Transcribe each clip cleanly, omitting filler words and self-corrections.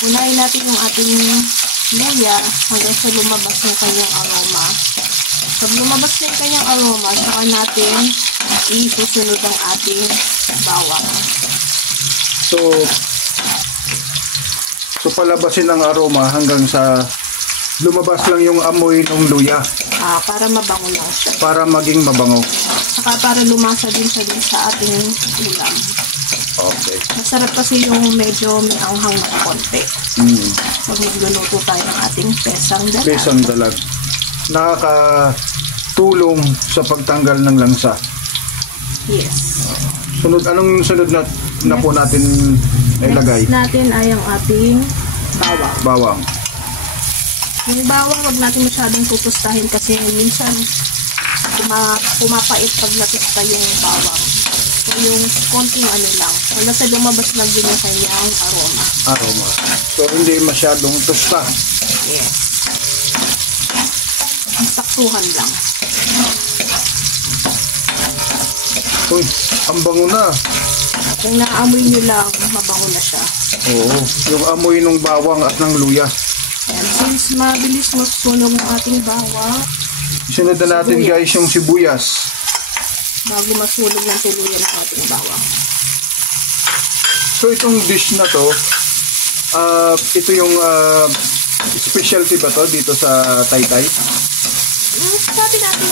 Unahin natin yung ating luya hanggang sa lumabas yung kanyang aroma. Pag lumabas na yung kanyang aroma, saka natin isusunod ang ating bawang. So palabasin ang aroma hanggang sa lumabas lang yung amoy ng luya. Para mabango na siya. Para maging mabango. Saka para lumasa din siya din sa ating ulam. Okay. Masarap kasi yung medyo may anghang na konti. Pag magluluto tayo ng ating pesang dalag. Pesang dalag. Nakakatulong sa pagtanggal ng langsa. Yes. Anong sunod na po natin ilagay? Next natin ay ang ating bawang. Bawang. Yung bawang, wag natin masyadong tutustahin kasi minsan pumapait pag natusta yung bawang. So yung konting ano lang. Hanggang sa lumabas lang din yung kanyang aroma. Aroma. So hindi masyadong tusta. Yes. Saktuhan lang. Uy, ang bango na. Kung naamoy nyo lang, mabango na siya. Oo, yung amoy ng bawang at ng luya. And since mabilis masunog ang ating bawang, Isunod na natin guys yung sibuyas. bago masunog ng tuluyan ang ating bawang. So itong dish na to, ito yung specialty ba to dito sa Taytay? Sabi natin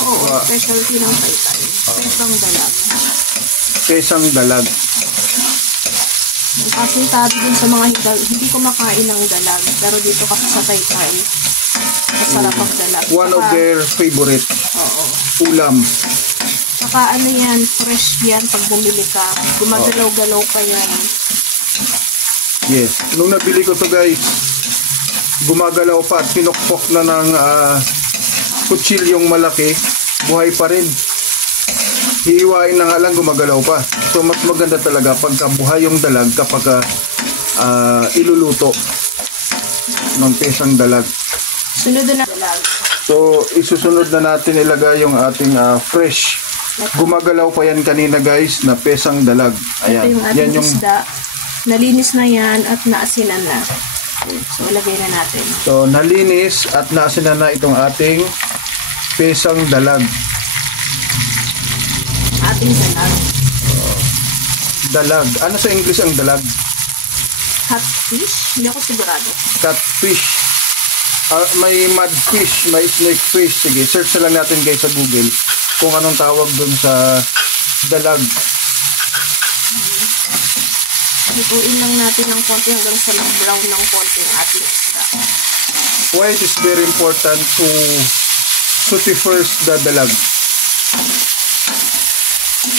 specialty ng Taytay. Pesang dalag. Pesang dalag. Kasintabi din sa mga hindi kumakain ng dalag. Pero dito kasi sa Taytay, masarap ang dalag. One of their favorite ulam. Saka ano yan, fresh yan pag bumili ka. Gumagalaw-galaw pa yan. Yes. Nung nabili ko to guys, gumagalaw pa at pinukpok na ng kutsilyong malaki, buhay pa rin. Hihiwain na nga lang, gumagalaw pa. So mas maganda talaga pagka buhay yung dalag kapag iluluto ng pesang dalag. Sunod na dalag. So isusunod na natin ilagay yung ating fresh. Gumagalaw pa yan kanina guys na pesang dalag. Ayan. Ito yung ating isda. Nalinis na yan at naasinan na. So ilagay na natin. So nalinis at naasinan na itong ating pesang dalag. Ating dalag. Dalag. Ano sa English ang dalag? Catfish? Hindi ako sigurado. Catfish. May mudfish, may snakefish. Sige, search na lang natin guys sa Google kung anong tawag dun sa dalag. Lutuin lang natin ng konti hanggang sa brown ng konti ang ating isda. Why it is very important to saute first the dalag?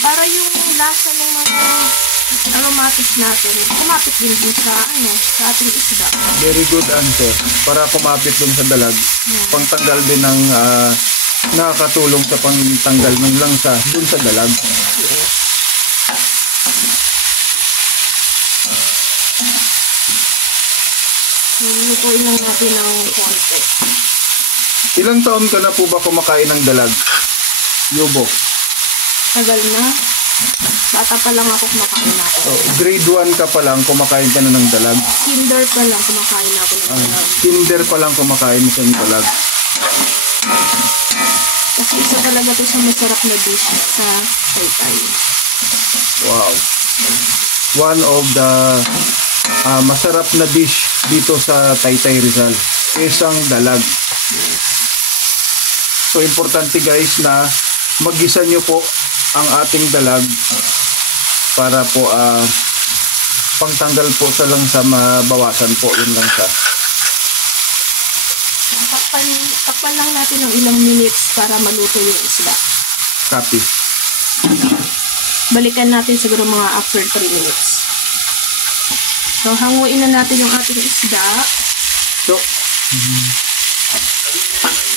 Para yung lasa ng mga aromatics natin, kumapit din sa ating isda. Very good answer. Para kumapit dun sa dalag, pangtanggal din ng nakakatulong sa pangtanggal ng langsa dun sa dalag. Yes. Lutuin lang natin ng konti. Ilang taon ka na po ba kumakain ng dalag? Yubo. Tagal na. Bata pa lang ako kumakain ako. So, grade 1 ka pa lang kumakain ka na ng dalag? Kinder pa lang kumakain ako ng dalag. Kinder pa lang kumakain ka ng dalag. Kasi isa talaga ito sa masarap na dish sa Taytay. Wow. One of the masarap na dish dito sa Taytay Rizal. Pesang dalag. So, importante guys na mag-gisa nyo po ang ating dalag para po pangtanggal po sa langsa, mabawasan po yung langsa. Takpan lang natin ng ilang minutes para maluto yung isda. Copy. Balikan natin siguro mga after 3 minutes. So, hanguin na natin yung ating isda. So,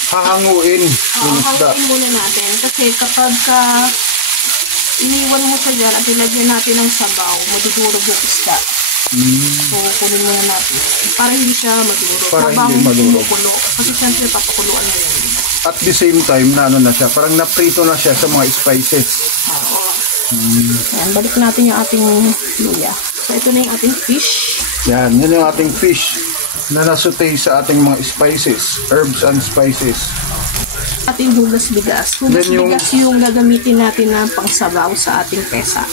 hahanguin yung isda. Hanguin muna natin. Kasi kapag iniwan mo siya dyan at ilagyan natin ng sabaw, madudurog yung isda. So, kunin muna natin. Para hindi siya madurog. Para habang hindi madurog. kumukulo. Kasi siyempre papakuluan na yun. At the same time, na ano na siya, parang naprito na siya sa mga spices. Oo. Yan, balik natin yung ating luya. So, ito na yung ating fish. Yan yung ating fish na nasaute sa ating mga spices, herbs and spices. Ating hugas bigas. Hugas bigas yung gagamitin natin na pangsabaw sa ating pesa.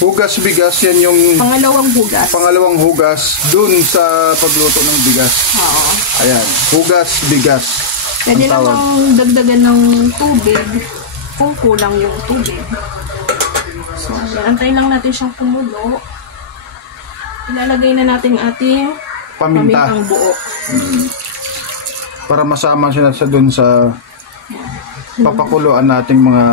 Hugas bigas, yan yung pangalawang hugas. Pangalawang hugas dun sa pagluto ng bigas. Oo. Ayan, hugas bigas. Pwede namang dagdagan ng tubig kung kulang yung tubig. So, antayin lang natin siyang kumulo. Ilalagay na natin ating pamintang buo. Para masama siya sa dun sa papakuluan nating mga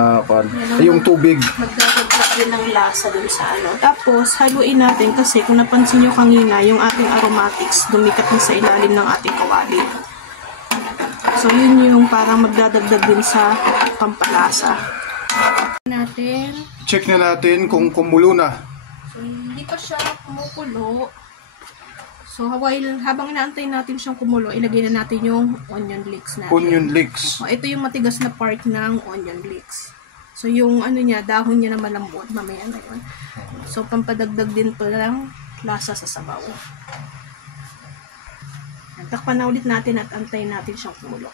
yung tubig. Magdadagdag din ng lasa dun sa ano. Tapos, haluin natin kasi kung napansin nyo kanina, yung ating aromatics dumikat na sa ilalim ng ating kawali. So, yun yung parang magdadagdag din sa pampalasa. Check na natin kung kumulo na. So, hindi pa siya kumukulo. So, habang inaantay natin siyang kumulo, ilagay na natin yung onion leeks natin. Onion leeks. So, ito yung matigas na part ng onion leeks. So, yung ano niya, dahon niya na malambot, mamaya na yun. So, pampadagdag din to ng lasa sa sabaw. Takpan na ulit natin at antayin natin siyang kumulo.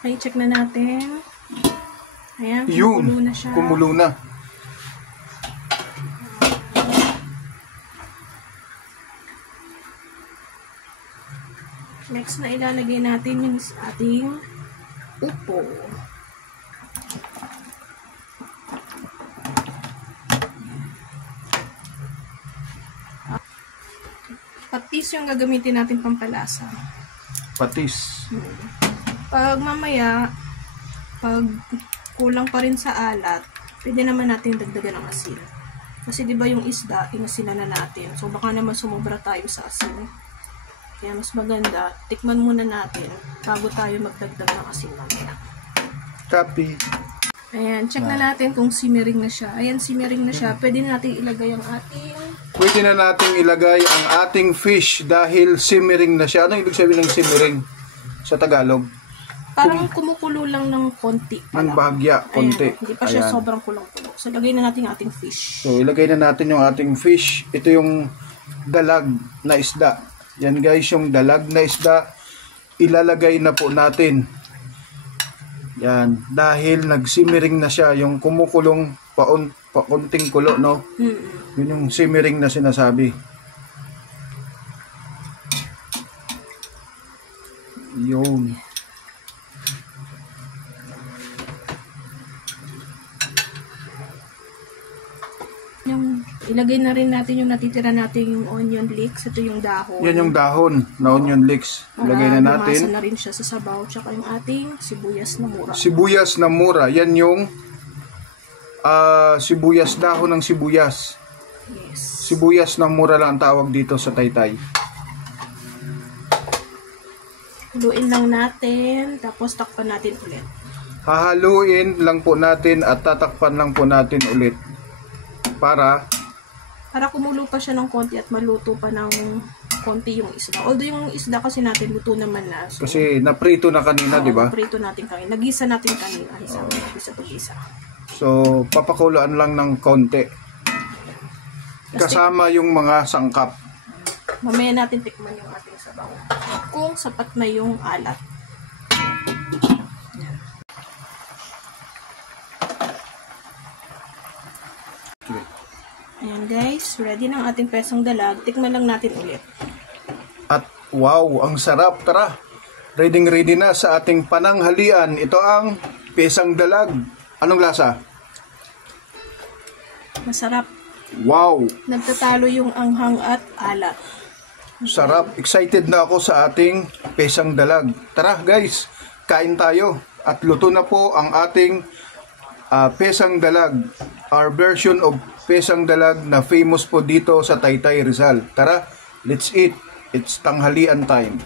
Okay, check na natin. Ayan, kumulo na siya. Kumulo na. Next na ilalagay natin yung ating upo. Patis yung gagamitin natin pampalasa. Patis. Pag mamaya, pag kulang pa rin sa alat, pwede naman natin dagdagan ng asin. Kasi diba yung isda, inasinan na natin. So baka naman sumobra tayo sa asin. Kaya mas maganda, tikman muna natin bago tayo magdagdag ng asin mamaya. Copy. Ayan, check na natin kung simmering na siya. Ayan, simmering na siya. Pwede natin ilagay ang ating... Pwede na natin ilagay ang ating fish dahil simmering na siya. Ano ibig sabihin ng simmering sa Tagalog? Parang kumukulo lang ng konti. Ang bahagya, konti. Ayan, hindi pa siya sobrang kulong-kulo. So, ilagay na natin ang ating fish. So, ilagay na natin yung ating fish. Ito yung dalag na isda. Yan guys, yung dalag na isda, ilalagay na po natin. Yan, dahil nag-simmering na siya, yung kumukulong paunting kulo, no? Yun yung simmering na sinasabi. Yun. Yung ilagay na rin natin yung natitira natin yung onion leeks. Ito yung dahon. Yan yung dahon na onion leeks. Ilagay na natin. Lumasa na rin siya sa sabaw. Tsaka yung ating sibuyas na mura. Sibuyas na mura. Yan yung sibuyas, dahon ng sibuyas. Yes. Sibuyas na mura lang ang tawag dito sa Taytay. Haluin lang natin. Tapos takpan natin ulit. Hahaluin lang po natin at tatakpan lang po natin ulit. Para kumulo pa siya ng konti at maluto pa ng konti yung isda. Although yung isda kasi natin luto naman na. So, kasi naprito na kanina, di ba? Naprito natin kanina. Nagisa natin kanina. Gisa. So, papakulaan lang ng konti. Kasama yung mga sangkap. Mamaya natin tikman yung ating sabaw. Kung sapat na yung alat. Ayan guys, ready na ang ating pesong dalag. Tikman lang natin ulit. At wow, ang sarap. Tara, ready na sa ating pananghalian. Ito ang pesang dalag. Anong lasa? Masarap. Wow! Nagtatalo yung anghang at alat. Sarap. Excited na ako sa ating pesang dalag. Tara guys, kain tayo. At luto na po ang ating pesang dalag. Our version of pesang dalag na famous po dito sa Taytay, Rizal. Tara, let's eat. It's tanghalian time.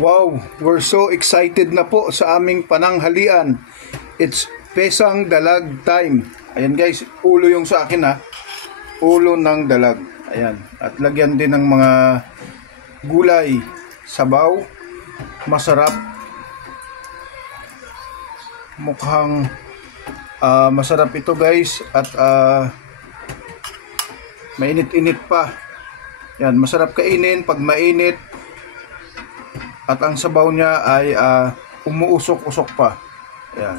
Wow, we're so excited na po sa aming pananghalian. It's pesang dalag time. Ayan guys, ulo yung sa akin ha. Ulo ng dalag. Ayan. At lagyan din ng mga gulay. Sabaw. Masarap. Mukhang Masarap ito guys at mainit-init pa. Yan, masarap kainin pag mainit at ang sabaw niya ay umuusok-usok pa. Yan.